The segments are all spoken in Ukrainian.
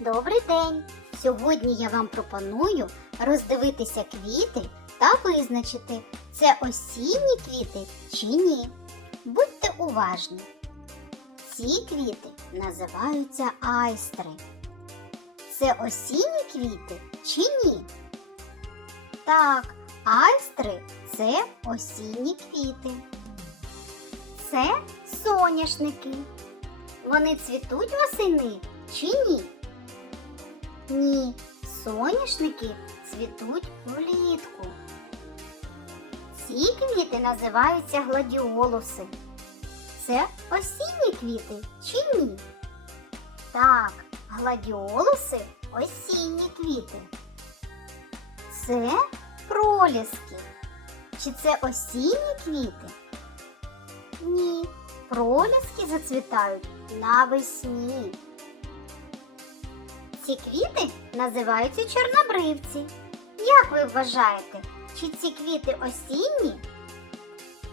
Добрий день! Сьогодні я вам пропоную роздивитися квіти та визначити, це осінні квіти чи ні. Будьте уважні. Ці квіти називаються айстри. Це осінні квіти чи ні? Так, айстри це осінні квіти. Це соняшники. Вони цвітуть восени чи ні? Ні, соняшники цвітуть влітку. Ці квіти називаються гладіолуси. Це осінні квіти чи ні? Так, гладіолуси осінні квіти. Це проліски. Чи це осінні квіти? Ні, проліски зацвітають навесні. Ці квіти називаються чорнобривці. Як ви вважаєте, чи ці квіти осінні?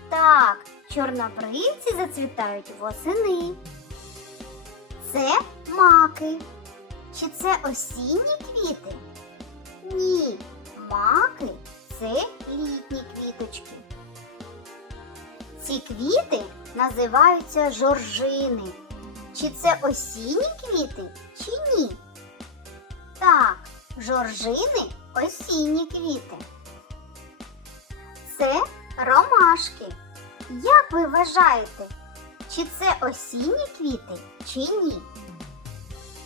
Так, чорнобривці зацвітають восени. Це маки. Чи це осінні квіти? Ні, маки це літні квіточки. Ці квіти називаються жоржини. Чи це осінні квіти, чи ні? Жоржини осінні квіти. Це ромашки. Як ви вважаєте, чи це осінні квіти, чи ні?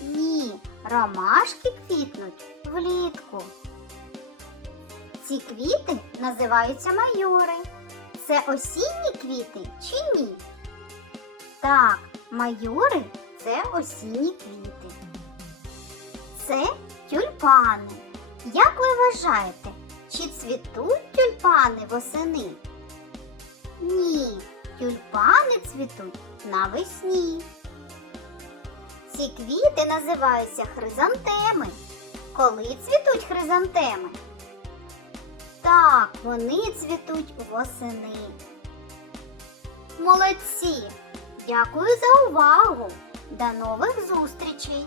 Ні, ромашки квітнуть влітку. Ці квіти називаються майори. Це осінні квіти чи ні? Так, майори це осінні квіти. Це тюльпани. Як ви вважаєте, чи цвітуть тюльпани восени? Ні, тюльпани цвітуть навесні. Ці квіти називаються хризантеми. Коли цвітуть хризантеми? Так, вони цвітуть восени. Молодці! Дякую за увагу! До нових зустрічей!